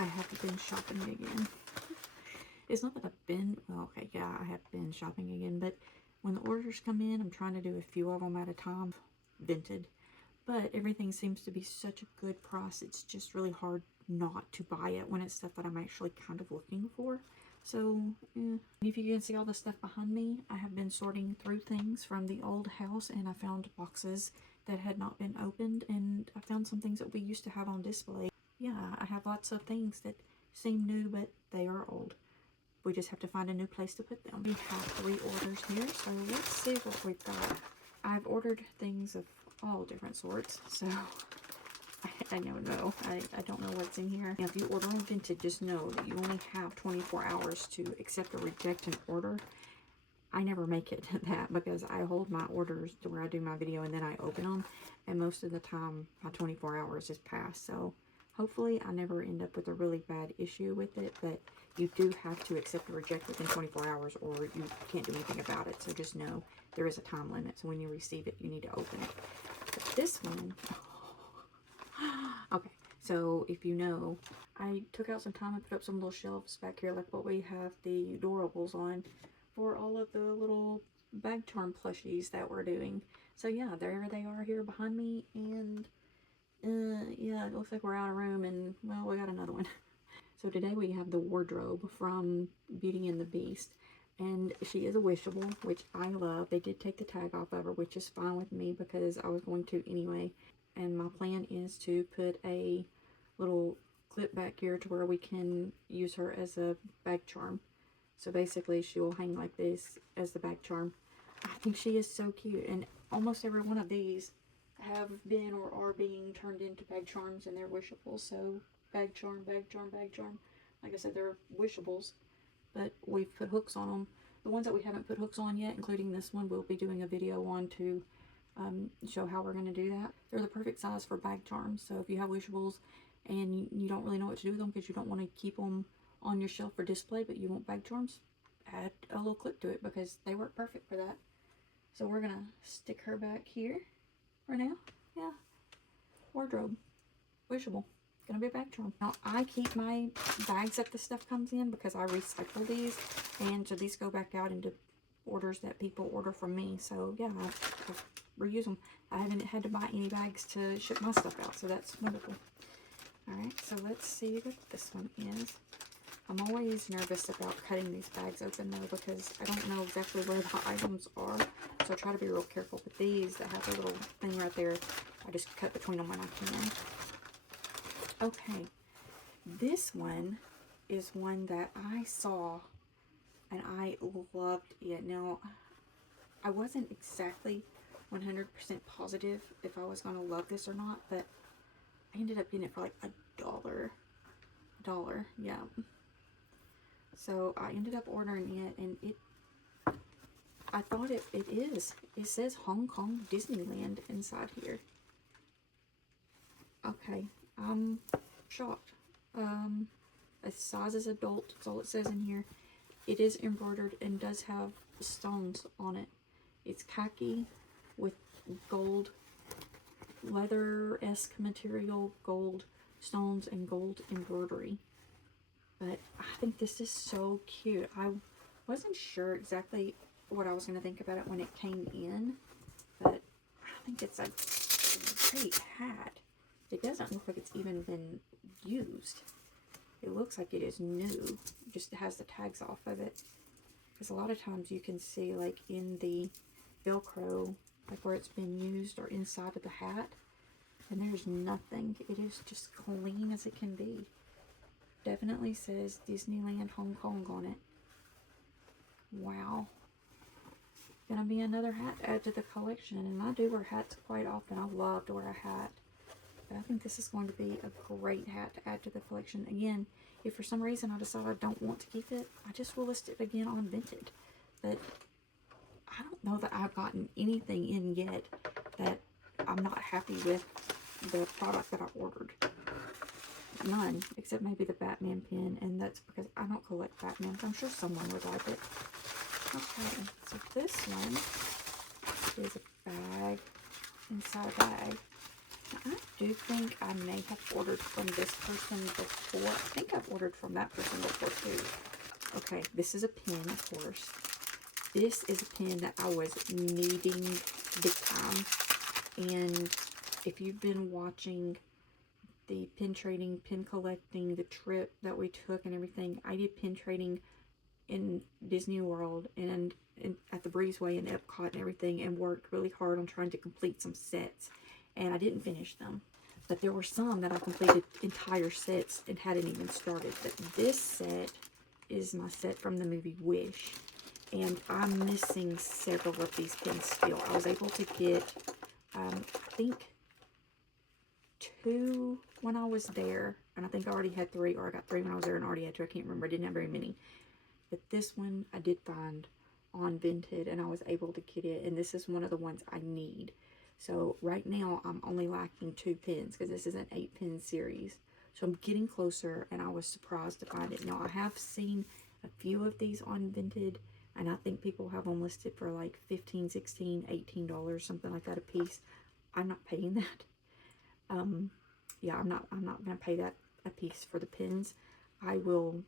I have been shopping again. It's not that I've been, well, okay, yeah, I have been shopping again, but when the orders come in, I'm trying to do a few of them at a time, Vinted. But everything seems to be such a good price. It's just really hard not to buy it when it's stuff that I'm actually kind of looking for. So, if you can see all the stuff behind me, I have been sorting through things from the old house, and I found boxes that had not been opened, and I found some things that we used to have on display. Yeah, I have lots of things that seem new, but they are old. We just have to find a new place to put them. We have 3 orders here, so let's see what we've got. I've ordered things of all different sorts, so I don't know. I don't know what's in here. Now, if you order on Vinted, just know that you only have 24 hours to accept or reject an order. I never make it to that because I hold my orders to where I do my video and then I open them, and most of the time my 24 hours is passed. So hopefully I never end up with a really bad issue with it, but you do have to accept or reject within 24 hours or you can't do anything about it. So just know there is a time limit. So when you receive it, you need to open it. But this one, okay, so if you know, I took out some time and put up some little shelves back here like what we have the doorables on for all of the little bag charm plushies that we're doing. So yeah, there they are here behind me, and yeah, it looks like we're out of room, and well, we got another one. So today we have the wardrobe from Beauty and the Beast, and she is a wishable, which I love. They did take the tag off of her, which is fine with me because I was going to anyway. And my plan is to put a little clip back here to where we can use her as a bag charm. So basically she'll hang like this as the bag charm. I think she is so cute, and almost every one of these have been or are being turned into bag charms, and they're wishables. So bag charm, bag charm, bag charm. Like I said, they're wishables, but we've put hooks on them. The ones that we haven't put hooks on yet, including this one, we'll be doing a video on to show how we're going to do that. They're the perfect size for bag charms. So if you have wishables and you don't really know what to do with them because you don't want to keep them on your shelf for display, but you want bag charms, add a little clip to it because they work perfect for that. So we're going to stick her back here for now. Yeah, wardrobe, wishable. Gonna be a bag charm. Now I keep my bags that the stuff comes in because I recycle these, and so these go back out into orders that people order from me. So yeah, I reuse them. I haven't had to buy any bags to ship my stuff out, so that's wonderful. Alright, so let's see what this one is. I'm always nervous about cutting these bags open though because I don't know exactly where the items are, so I try to be real careful. But these that have a little thing right there, I just cut between them when I can. Okay, this one is one that I saw and I loved it. Now, I wasn't exactly 100% positive if I was going to love this or not, but I ended up getting it for like $1, yeah. So I ended up ordering it, and I thought it is. It says Hong Kong Disneyland inside here. Okay. I'm shocked. A size is adult, that's all it says in here. It is embroidered and does have stones on it. It's khaki with gold, leather-esque material, gold stones, and gold embroidery. But I think this is so cute. I wasn't sure exactly what I was going to think about it when it came in, but I think it's a great hat. It doesn't look like it's even been used. It looks like it is new. It just has the tags off of it. Because a lot of times you can see like in the Velcro, like where it's been used or inside of the hat. And there's nothing. It is just clean as it can be. Definitely says Disneyland Hong Kong on it. Wow. Gonna be another hat to add to the collection. And I do wear hats quite often. I love to wear a hat. But I think this is going to be a great hat to add to the collection. Again, if for some reason I decide I don't want to keep it, I just will list it again on Vinted. But I don't know that I've gotten anything in yet that I'm not happy with the product that I ordered. None, except maybe the Batman pin, and that's because I don't collect Batman. I'm sure someone would like it. Okay, so this one is a bag inside a bag. I do think I may have ordered from this person before. I think I've ordered from that person before too. Okay, this is a pen, of course. This is a pen that I was needing big time. And if you've been watching the pen trading, pen collecting, the trip that we took and everything, I did pen trading in Disney World and at the Breezeway and Epcot and everything, and worked really hard on trying to complete some sets. And I didn't finish them. But there were some that I completed entire sets and hadn't even started. But this set is my set from the movie Wish. And I'm missing several of these pins still. I was able to get, I think, 2 when I was there. And I think I already had 3, or I got 3 when I was there and already had 2. I can't remember. I didn't have very many. But this one I did find on Vinted, and I was able to get it. And this is one of the ones I need. So right now I'm only lacking 2 pins because this is an 8-pin series. So I'm getting closer, and I was surprised to find it. Now I have seen a few of these on Vinted, and I think people have them listed for like $15, $16, $18, something like that a piece. I'm not paying that. Yeah, I'm not gonna pay that a piece for the pins. I will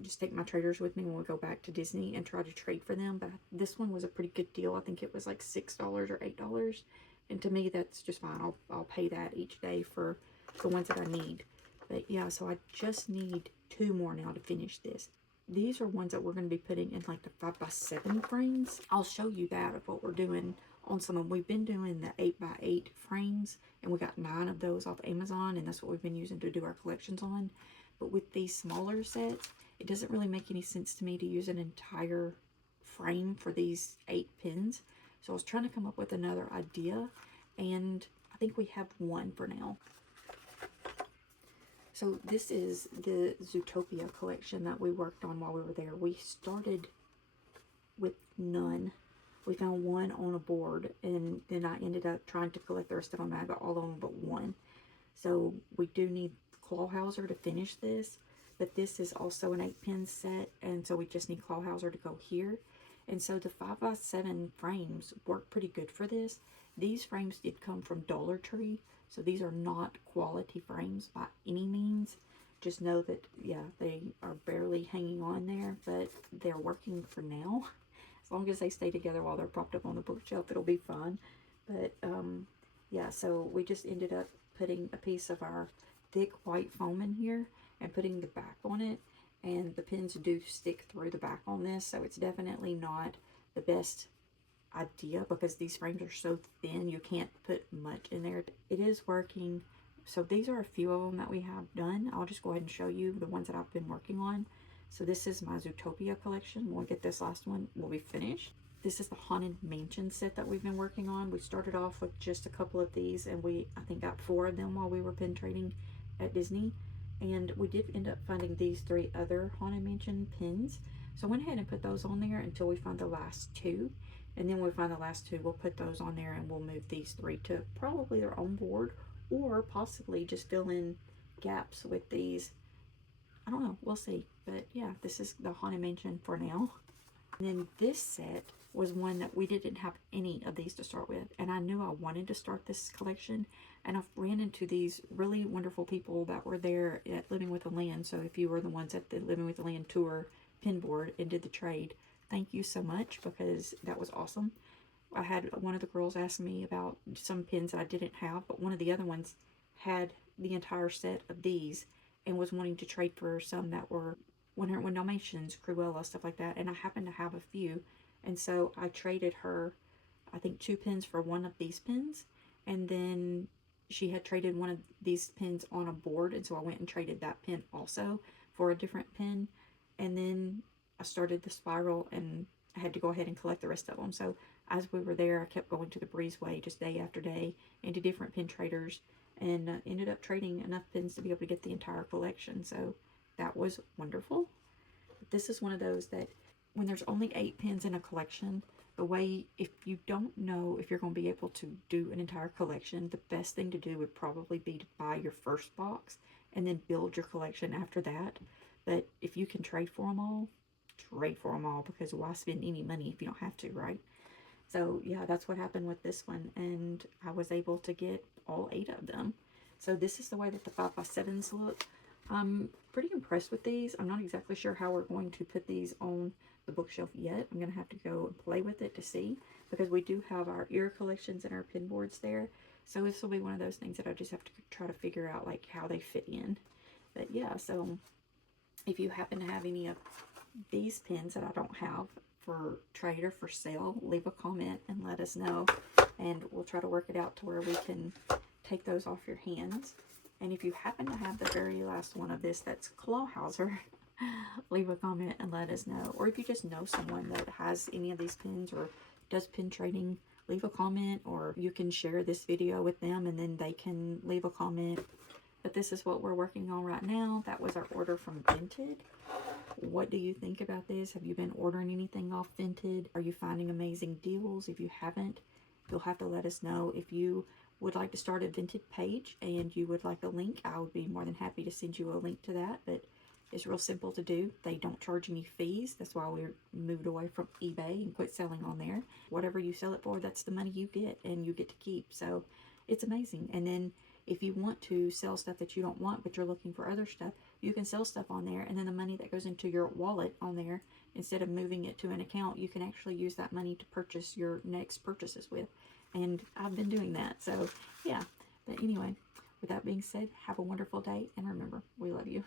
just take my traders with me when we go back to Disney and try to trade for them. But this one was a pretty good deal. I think it was like $6 or $8. And to me, that's just fine. I'll pay that each day for the ones that I need. But yeah, so I just need 2 more now to finish this. These are ones that we're going to be putting in like the 5x7 frames. I'll show you that of what we're doing on some of them. We've been doing the 8x8 frames, and we got 9 of those off Amazon, and that's what we've been using to do our collections on. But with these smaller sets, it doesn't really make any sense to me to use an entire frame for these 8 pins. So I was trying to come up with another idea, and I think we have one for now. So this is the Zootopia collection that we worked on while we were there. We started with none. We found 1 on a board, and then I ended up trying to collect the rest of them. I got all of them but 1. So we do need Clawhauser to finish this, but this is also an 8-pin set, and so we just need Clawhauser to go here. And so the 5x7 frames work pretty good for this. These frames did come from Dollar Tree, so these are not quality frames by any means. Just know that, yeah, they are barely hanging on there, but they're working for now. As long as they stay together while they're propped up on the bookshelf, it'll be fun. But, yeah, so we just ended up putting a piece of our thick white foam in here and putting the back on it. And the pins do stick through the back on this, so it's definitely not the best idea because these frames are so thin, you can't put much in there. It is working. So these are a few of them that we have done. I'll just go ahead and show you the ones that I've been working on. So this is my Zootopia collection. When we get this last one, we'll be finished. This is the Haunted Mansion set that we've been working on. We started off with just a couple of these, and I think got 4 of them while we were pen trading at Disney. And we did end up finding these 3 other Haunted Mansion pins. So I went ahead and put those on there until we find the last 2. And then when we find the last 2, we'll put those on there, and we'll move these 3 to probably their own board, or possibly just fill in gaps with these. I don't know. We'll see. But yeah, this is the Haunted Mansion for now. And then this set was one that we didn't have any of these to start with. And I knew I wanted to start this collection. And I've ran into these really wonderful people that were there at Living with the Land. So if you were the ones at the Living with the Land tour pin board and did the trade, thank you so much, because that was awesome. I had one of the girls ask me about some pins that I didn't have, but one of the other ones had the entire set of these and was wanting to trade for some that were When Dalmatians, Cruella, stuff like that. And I happened to have a few. And so I traded her, I think, 2 pins for one of these pins. And then she had traded one of these pins on a board. And so I went and traded that pin also for a different pin. And then I started the spiral, and I had to go ahead and collect the rest of them. So as we were there, I kept going to the Breezeway just day after day into different pin traders, and ended up trading enough pins to be able to get the entire collection. So that was wonderful. But this is one of those that when there's only 8 pins in a collection, the way, if you don't know if you're going to be able to do an entire collection, the best thing to do would probably be to buy your first box and then build your collection after that. But if you can trade for them all, trade for them all, because why spend any money if you don't have to, right? So yeah, that's what happened with this one, and I was able to get all 8 of them. So this is the way that the 5x7s look. I'm pretty impressed with these. I'm not exactly sure how we're going to put these on the bookshelf yet. I'm going to have to go and play with it to see, because we do have our ear collections and our pin boards there. So this will be one of those things that I just have to try to figure out like how they fit in. But yeah, so if you happen to have any of these pins that I don't have for trade or for sale, leave a comment and let us know, and we'll try to work it out to where we can take those off your hands. And if you happen to have the very last one of this that's Clawhauser, leave a comment and let us know. Or if you just know someone that has any of these pins or does pin trading, leave a comment, or you can share this video with them and then they can leave a comment. But this is what we're working on right now. That was our order from Vinted. What do you think about this? Have you been ordering anything off Vinted? Are you finding amazing deals? If you haven't, you'll have to let us know. If you would like to start a Vinted page and you would like a link, I would be more than happy to send you a link to that. But it's real simple to do. They don't charge any fees. That's why we moved away from eBay and quit selling on there. Whatever you sell it for, that's the money you get and you get to keep. So it's amazing. And then if you want to sell stuff that you don't want, but you're looking for other stuff, you can sell stuff on there, and then the money that goes into your wallet on there, instead of moving it to an account, you can actually use that money to purchase your next purchases with. And I've been doing that. So yeah. But anyway, with that being said, have a wonderful day, and remember, we love you.